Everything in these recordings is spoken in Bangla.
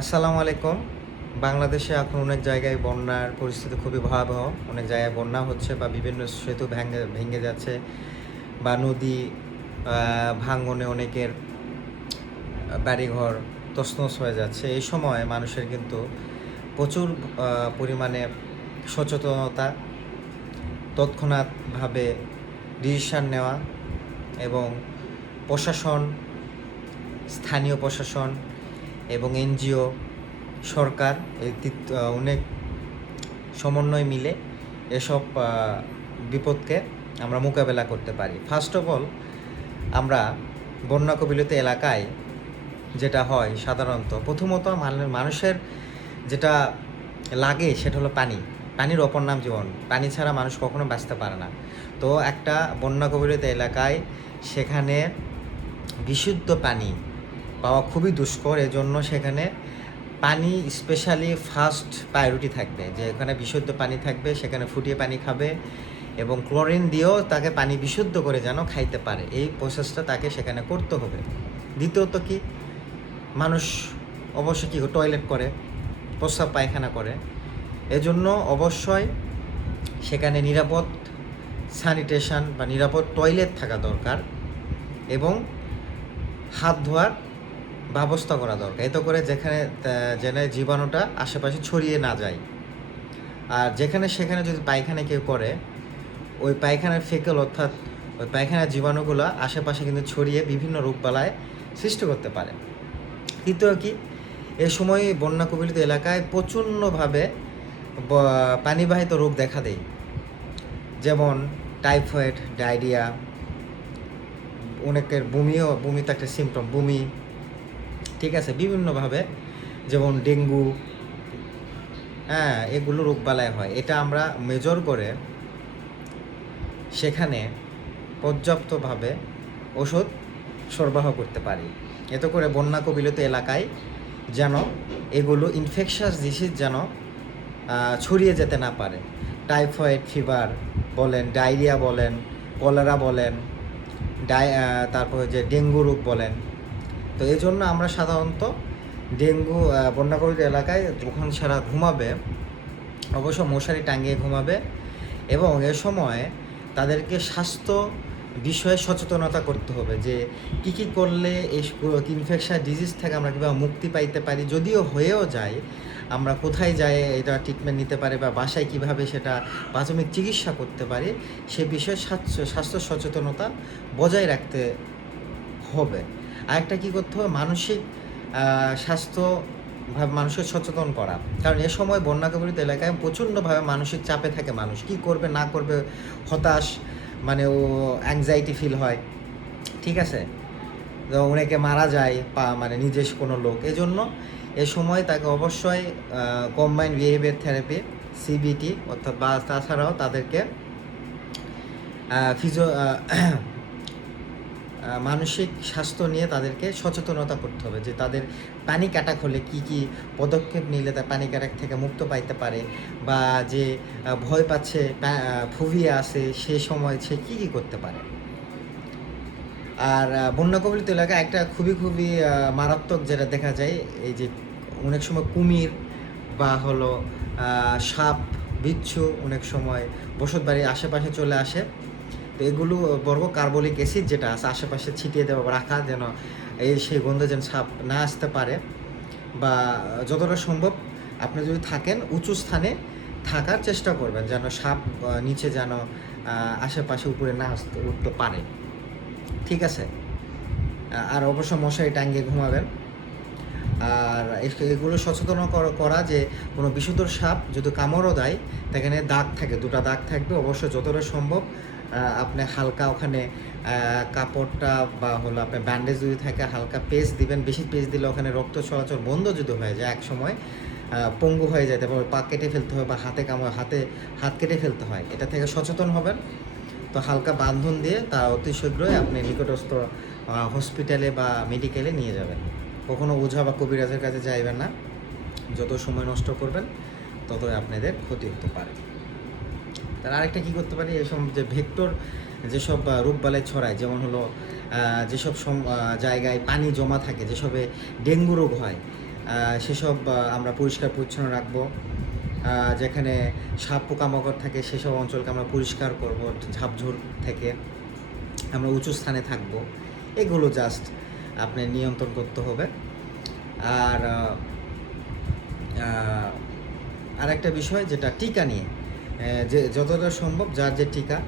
আসসালামু আলাইকুম। বাংলাদেশে এখন অনেক জায়গায় বন্যার পরিস্থিতি খুবই ভয়াবহ। অনেক জায়গায় বন্যা হচ্ছে বা বিভিন্ন সেতু ভেঙে ভেঙে যাচ্ছে বা নদী ভাঙনে অনেকের বাড়িঘর তছনছ হয়ে যাচ্ছে। এই সময় মানুষের কিন্তু প্রচুর পরিমাণে সচেতনতা, তৎক্ষণাৎভাবে ডিসিশন নেওয়া এবং প্রশাসন, স্থানীয় প্রশাসন এবং এনজিও, সরকার এই অনেক সমন্বয় মিলে এসব বিপদকে আমরা মোকাবেলা করতে পারি। ফার্স্ট অফ অল আমরা বন্যা কবলিত এলাকায় যেটা হয় সাধারণত প্রথমত মানুষের যেটা লাগে সেটা হলো পানি। পানির অপর নাম জীবন। পানি ছাড়া মানুষ কখনো বাঁচতে পারে না। তো একটা বন্যা কবলিত এলাকায় সেখানে বিশুদ্ধ পানি পাওয়া খুবই দুষ্কর। এজন্য সেখানে পানি স্পেশালি ফার্স্ট প্রায়োরিটি থাকবে, যে এখানে বিশুদ্ধ পানি থাকবে, সেখানে ফুটিয়ে পানি খাবে এবং ক্লোরিন দিয়েও তাকে পানি বিশুদ্ধ করে যেন খাইতে পারে, এই প্রসেসটা তাকে সেখানে করতে হবে। দ্বিতীয়ত কি, মানুষ অবশ্যই কী টয়লেট করে, প্রস্রাব পায়খানা করে, এজন্য অবশ্যই সেখানে নিরাপদ স্যানিটেশন বা নিরাপদ টয়লেট থাকা দরকার এবং হাত ধোয়ার ব্যবস্থা করা দরকার, এতে করে যেন জীবাণুটা আশেপাশে ছড়িয়ে না যায়। আর যেখানে সেখানে যদি পায়খানা কেউ করে, ওই পায়খানার ফেকেল অর্থাৎ ওই পায়খানার জীবাণুগুলো আশেপাশে কিন্তু ছড়িয়ে বিভিন্ন রোগবালায় সৃষ্টি করতে পারে। তৃতীয় কি, এ সময় বন্যা কবলিত এলাকায় প্রচণ্ডভাবে পানিবাহিত রোগ দেখা দেয়, যেমন টাইফয়েড, ডায়রিয়া, অনেকের বমি তো একটা সিমটম, বমি, ঠিক আছে, বিভিন্নভাবে, যেমন ডেঙ্গু, এগুলো রোগবালাই হয়। এটা আমরা মেজর করে সেখানে পর্যাপ্তভাবে ওষুধ সরবরাহ করতে পারি, এতে করে বন্যা কবলিত এলাকায় যেন এগুলো ইনফেকশাস ডিজিজ যেন ছড়িয়ে যেতে না পারে। টাইফয়েড ফিভার বলেন, ডায়রিয়া বলেন, কলেরা বলেন, তারপরে যে ডেঙ্গু রোগ বলেন। তো এই জন্য আমরা সাধারণত ডেঙ্গু বন্যা কবলিত এলাকায় যখন সারা ঘুমাবে অবশ্য মশারি টাঙিয়ে ঘুমাবে এবং এ সময় তাদেরকে স্বাস্থ্য বিষয়ে সচেতনতা করতে হবে, যে কী কী করলে এই ইনফেকশন ডিজিজ থেকে আমরা কীভাবে মুক্তি পাইতে পারি, যদিও হয়েও যায় আমরা কোথায় যাই এটা ট্রিটমেন্ট নিতে পারি বা বাসায় কীভাবে সেটা প্রাথমিক চিকিৎসা করতে পারি, সে বিষয়ে স্বাস্থ্য সচেতনতা বজায় রাখতে হবে। আরেকটা কী করতে হবে, মানসিক স্বাস্থ্যভাবে মানুষকে সচেতন করা, কারণ এ সময় বন্যা কবলিত এলাকায় প্রচণ্ডভাবে মানসিক চাপে থাকে মানুষ, কী করবে না করবে, হতাশ, মানে ও অ্যাংজাইটি ফিল হয়, ঠিক আছে, তো অনেকে মারা যায় মানে নিজের কোনো লোক। এজন্য এ সময় তাকে অবশ্যই কম্বাইন্ড বিহেভিয়ার থেরাপি, সিবিটি অর্থাৎ বা তাছাড়াও তাদেরকে মানসিক স্বাস্থ্য নিয়ে তাদেরকে সচেতনতা করতে হবে, যে তাদের প্যানিক অ্যাটাক হলে কী কী পদক্ষেপ নিলে তার প্যানিক অ্যাটাক থেকে মুক্ত পাইতে পারে, বা যে ভয় পাচ্ছে, ফোবিয়া আছে, সেই সময় সে কী কী করতে পারে। আর বন্যা কবলিত এলাকায় একটা খুবই মারাত্মক যেটা দেখা যায়, এই যে অনেক সময় কুমির বা হলো সাপ, বিচ্ছু অনেক সময় বসত বাড়ির আশেপাশে চলে আসে। তো এগুলো কার্বলিক অ্যাসিড যেটা আছে আশেপাশে ছিটিয়ে দেওয়া রাখা, যেন সেই গন্ধে যেন সাপ না আসতে পারে, বা যতটা সম্ভব আপনি যদি থাকেন উঁচু স্থানে থাকার চেষ্টা করবেন, যেন সাপ নিচে যেন আশেপাশে উপরে না উঠতে পারে, ঠিক আছে। আর অবশ্য মশারি টাঙিয়ে ঘুমাবেন। আর এগুলো সচেতন করা যে কোনো বিষধর সাপ যদি কামড়ও দেয়, সেখানে দাগ থাকে, দুটো দাগ থাকবে, অবশ্য যতটা সম্ভব আপনি হালকা ওখানে কাপড়টা বা হলো আপনার ব্যান্ডেজ যদি থাকে হালকা পেস্ট দিবেন, বেশি পেস্ট দিলে ওখানে রক্ত চলাচল বন্ধ যদি হয়ে যায় এক সময় পঙ্গু হয়ে যায়, তারপর পা কেটে ফেলতে হয় বা হাত কেটে ফেলতে হয়, এটা থেকে সচেতন হবেন। তো হালকা বাঁধন দিয়ে তা অতি শীঘ্রই আপনি নিকটস্থ হসপিটালে বা মেডিকেলে নিয়ে যাবেন। কখনো ওঝা বা কবিরাজের কাছে যাইবেন না, যত সময় নষ্ট করবেন ততই আপনাদের ক্ষতি হতে পারে। তার আরেকটা কী করতে পারি, এসব যে ভেক্টর যেসব রোগবালাই ছড়ায়, যেমন হলো যেসব জায়গায় পানি জমা থাকে, যেসবে ডেঙ্গু রোগ হয়, সেসব আমরা পরিষ্কার পরিচ্ছন্ন রাখবো। যেখানে সাপ পোকামাকড় থাকে সেসব অঞ্চলকে আমরা পরিষ্কার করব ঝাপঝোড় থেকে, আমরা উঁচু স্থানে থাকব। এগুলো জাস্ট আপনি নিয়ন্ত্রণ করতে হবে। আর আরেকটা বিষয় যেটা টিকা নিয়ে, যে যতটা সম্ভব যার যে টিকা,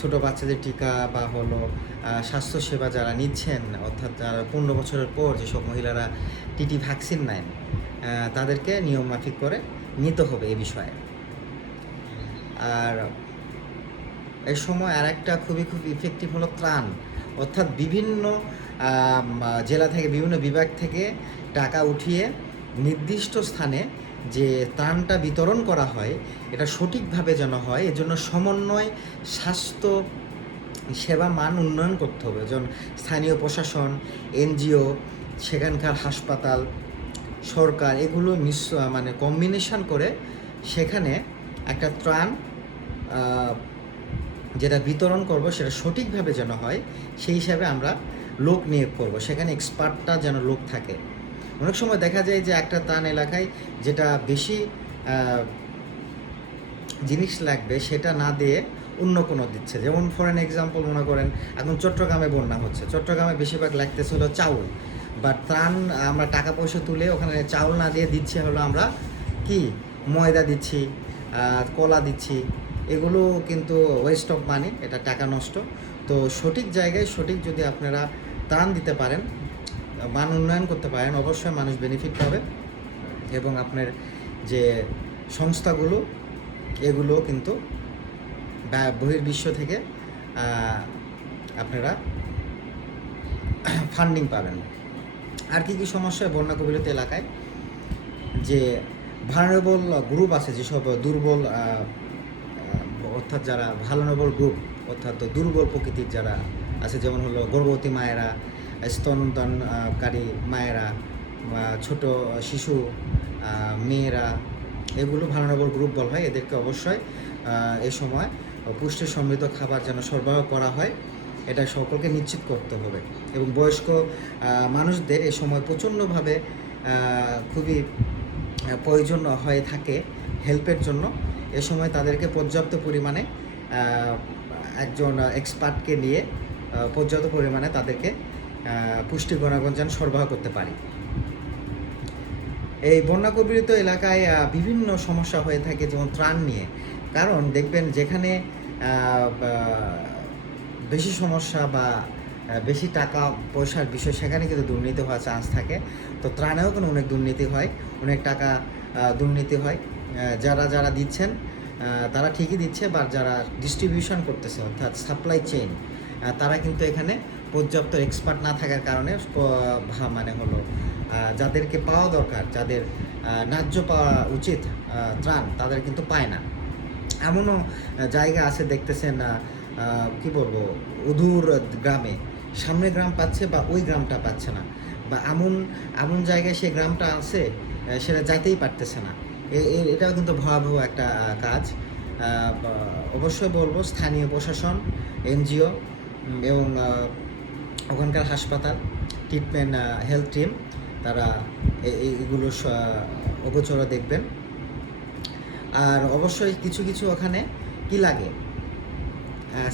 ছোটো বাচ্চাদের টিকা বা হলো স্বাস্থ্যসেবা যারা নিচ্ছেন, অর্থাৎ যারা 15 বছরের পর যেসব মহিলারা টিটি ভ্যাকসিন নেন, তাদেরকে নিয়মমাফিক করে নিতে হবে এই বিষয়ে। আর এই সময় আর একটা খুব ইফেক্টিভ হলো ত্রাণ, অর্থাৎ বিভিন্ন জেলা থেকে, বিভিন্ন বিভাগ থেকে টাকা উঠিয়ে নির্দিষ্ট স্থানে যে ত্রাণটা বিতরণ করা হয় এটা সঠিকভাবে যেন হয়, এজন্য সমন্বয় স্বাস্থ্য সেবা মান উন্নয়ন করতে হবে। যেমন স্থানীয় প্রশাসন, এনজিও, সেখানকার হাসপাতাল, সরকার, এগুলো মানে কম্বিনেশন করে সেখানে একটা ত্রাণ যেটা বিতরণ করব সেটা সঠিকভাবে যেন হয়, সেই হিসাবে আমরা লোক নিয়োগ করব। সেখানে এক্সপার্টটা যেন লোক থাকে। অনেক সময় দেখা যায় যে একটা ত্রাণ এলাকায় যেটা বেশি জিনিস লাগবে সেটা না দিয়ে অন্য কোনো দিচ্ছে। যেমন ফর অ্যান এক্সাম্পল মনে করেন এখন চট্টগ্রামে বন্যা হচ্ছে, চট্টগ্রামে বেশিরভাগ লাগতেছে হলো চাউল, বা ত্রাণ আমরা টাকা পয়সা তুলে ওখানে চাউল না দিয়ে দিচ্ছে হলো আমরা কি ময়দা দিচ্ছি, কলা দিচ্ছি। এগুলো কিন্তু ওয়েস্ট অফ মানি, এটা টাকা নষ্ট। তো সঠিক জায়গায় সঠিক যদি আপনারা ত্রাণ দিতে পারেন, মান উন্নয়ন করতে পারেন, অবশ্যই মানুষ বেনিফিট পাবে। এবং আপনার যে সংস্থাগুলো এগুলো কিন্তু বহির্বিশ্ব থেকে আপনারা ফান্ডিং পাবেন। আর কি সমস্যা বন্যা কবলিত এলাকায়, যে ভালনারেবল গ্রুপ আছে, যেসব দুর্বল, অর্থাৎ যারা ভালনারেবল গ্রুপ, অর্থাৎ দুর্বল প্রকৃতির যারা আছে, যেমন হলো গর্ভবতী মায়েরা, স্তনদানকারী মায়েরা, ছোট শিশু, মেয়েরা, এগুলো ভালনারেবল গ্রুপ বলা হয়। এদেরকে অবশ্যই এ সময় পুষ্টি সমৃদ্ধ খাবার যেন সরবরাহ করা হয়, এটা সকলকে নিশ্চিত করতে হবে। এবং বয়স্ক মানুষদের এ সময় প্রচণ্ডভাবে খুবই প্রয়োজন হয়ে থাকে হেল্পের জন্য। এ সময় তাদেরকে পর্যাপ্ত পরিমাণে একজন এক্সপার্টকে নিয়ে পর্যাপ্ত পরিমাণে তাদেরকে পুষ্টি গুণাগুণ যেন সরবরাহ করতে পারি। এই বন্যা কবলিত এলাকায় বিভিন্ন সমস্যা হয়ে থাকে, যেমন ত্রাণ নিয়ে। কারণ দেখবেন যেখানে বেশি সমস্যা বা বেশি টাকা পয়সার বিষয়, সেখানে কিন্তু দুর্নীতি হওয়ার চান্স থাকে। তো ত্রাণেও কিন্তু অনেক দুর্নীতি হয়, অনেক টাকা দুর্নীতি হয়। যারা দিচ্ছেন তারা ঠিকই দিচ্ছে, বা যারা ডিস্ট্রিবিউশন করতেছে অর্থাৎ সাপ্লাই চেইন, তারা কিন্তু এখানে পর্যাপ্ত এক্সপার্ট না থাকার কারণে মানে হলো যাদেরকে পাওয়া দরকার, যাদের ন্যায্য পাওয়া উচিত ত্রাণ, তাদের কিন্তু পায় না। এমনও জায়গা আছে দেখতেছেন, কি বলবো, অদূর গ্রামে সামনে গ্রাম পাচ্ছে বা ওই গ্রামটা পাচ্ছে না, বা এমন জায়গায় সেই গ্রামটা আছে সেটা যাইতেই পারতেছে না। এটাও কিন্তু ভয়াবহ একটা কাজ। অবশ্যই বলবো স্থানীয় প্রশাসন, এনজিও এবং ওখানকার হাসপাতাল, ট্রিটমেন্ট হেলথ টিম, তারা এইগুলো অগোচরে দেখবেন। আর অবশ্যই কিছু ওখানে কি লাগে,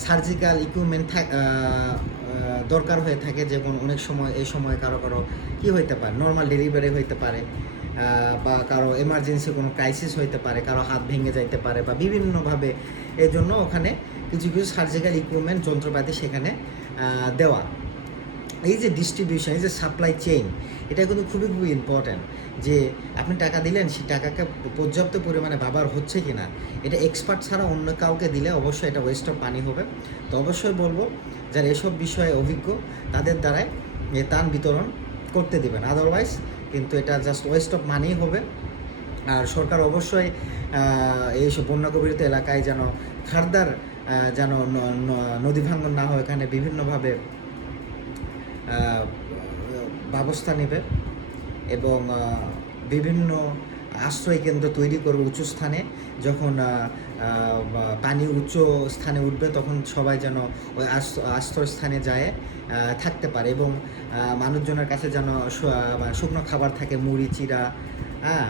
সার্জিক্যাল ইকুইপমেন্ট দরকার হয়ে থাকে। যেমন অনেক সময় এই সময় কারো কী হইতে পারে, নর্মাল ডেলিভারি হইতে পারে, বা কারো এমার্জেন্সি কোনো ক্রাইসিস হইতে পারে, কারো হাত ভেঙে যাইতে পারে, বা বিভিন্নভাবে। এই জন্য ওখানে কিছু সার্জিক্যাল ইকুইপমেন্ট, যন্ত্রপাতি সেখানে দেওয়া। এই যে ডিস্ট্রিবিউশন, এই যে সাপ্লাই চেইন, এটা কিন্তু খুবই ইম্পর্ট্যান্ট। যে আপনি টাকা দিলেন, সেই টাকাকে পর্যাপ্ত পরিমাণে ব্যবহার হচ্ছে কি না, এটা এক্সপার্ট ছাড়া অন্য কাউকে দিলে অবশ্যই এটা ওয়েস্ট অফ পানি হবে। তো অবশ্যই বলবো যারা এসব বিষয়ে অভিজ্ঞ, তাদের দ্বারাই ত্রাণ বিতরণ করতে দেবেন, আদারওয়াইজ কিন্তু এটা জাস্ট ওয়েস্ট অফ মানি হবে। আর সরকার অবশ্যই এইসব বন্যা কবলিত এলাকায় যেন ফার্দার যেন নদী ভাঙন না হয়, এখানে বিভিন্নভাবে ব্যবস্থা নেবে। এবং বিভিন্ন আশ্রয় কেন্দ্র তৈরি করবে উঁচু স্থানে। যখন পানি উচ্চ স্থানে উঠবে তখন সবাই যেন ওই আশ্রয়স্থানে যায় থাকতে পারে, এবং মানুষজনের কাছে যেন শুকনো খাবার থাকে, মুড়ি, চিড়া, হ্যাঁ,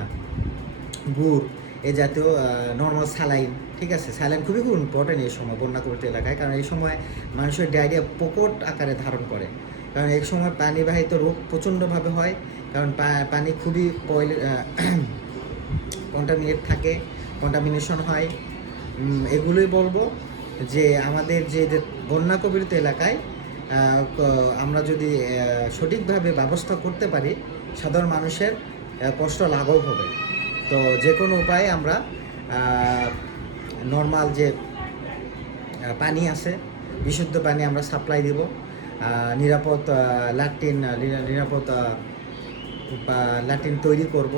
গুড়, এ জাতীয় নর্মাল স্যালাইন। ঠিক আছে, স্যালাইন খুবই খুব ইম্পর্টেন্ট এই সময় বন্যা কবলিত এলাকায়, কারণ এই সময় মানুষের ডায়রিয়া প্রকট আকারে ধারণ করে। কারণ এই সময় পানিবাহিত রোগ প্রচণ্ডভাবে হয়, কারণ পানি খুবই কন্টামিনেট থাকে, কন্টামিনেশন হয়। এগুলোই বলবো যে আমাদের যে বন্যা কবলিত এলাকায় আমরা যদি সঠিকভাবে ব্যবস্থা করতে পারি, সাধারণ মানুষের কষ্ট লাঘব হবে। তো যে কোনো উপায়ে আমরা নর্মাল যে পানি আছে, বিশুদ্ধ পানি আমরা সাপ্লাই দিব, নিরাপদ ল্যাট্রিন তৈরি করব।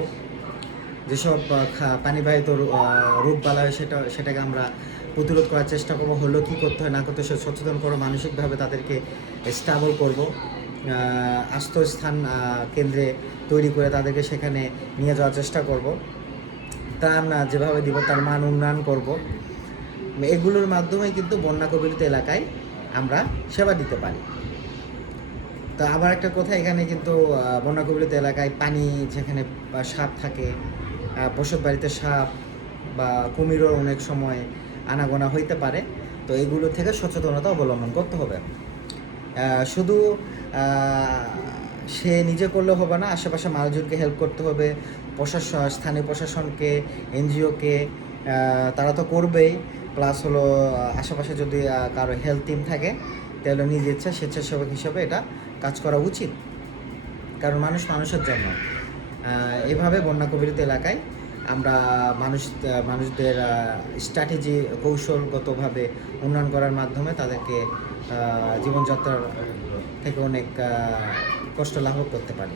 যেসব পানিবাহিত রোগবালা হয় সেটাকে আমরা প্রতিরোধ করার চেষ্টা করবো। হলেও কী করতে হয় না করতে হয় সচেতন করবো, মানসিকভাবে তাদেরকে স্টেবল করব, আশ্রয়স্থান কেন্দ্রে তৈরি করে তাদেরকে সেখানে নিয়ে যাওয়ার চেষ্টা করব। ত্রাণ যেভাবে দিব তার মান উন্নয়ন করব। এগুলোর মাধ্যমে কিন্তু বন্যা কবলিত এলাকায় আমরা সেবা দিতে পারি। তো আবার একটা কথা, এখানে কিন্তু বন্যা কবলিত এলাকায় পানি যেখানে সাপ থাকে, বসত বাড়িতে সাপ বা কুমিরও অনেক সময় আনাগোনা হইতে পারে। তো এগুলো থেকে সচেতনতা অবলম্বন করতে হবে। শুধু সে নিজে করলে হবে না, আশেপাশে মানুষজনকে হেল্প করতে হবে, স্থানীয় প্রশাসনকে, এনজিওকে, তারা তো করবেই। প্লাস হলো আশেপাশে যদি কারো হেলথ টিম থাকে তাহলে নিজের ইচ্ছা স্বেচ্ছাসেবক হিসেবে এটা কাজ করা উচিত, কারণ মানুষ মানুষের জন্য। এভাবে বন্যা কবলিত এলাকায় আমরা মানুষদের স্ট্র্যাটেজি কৌশলগতভাবে উন্নয়ন করার মাধ্যমে তাদেরকে জীবনযাত্রার থেকে অনেক কষ্ট লাঘব করতে পারি।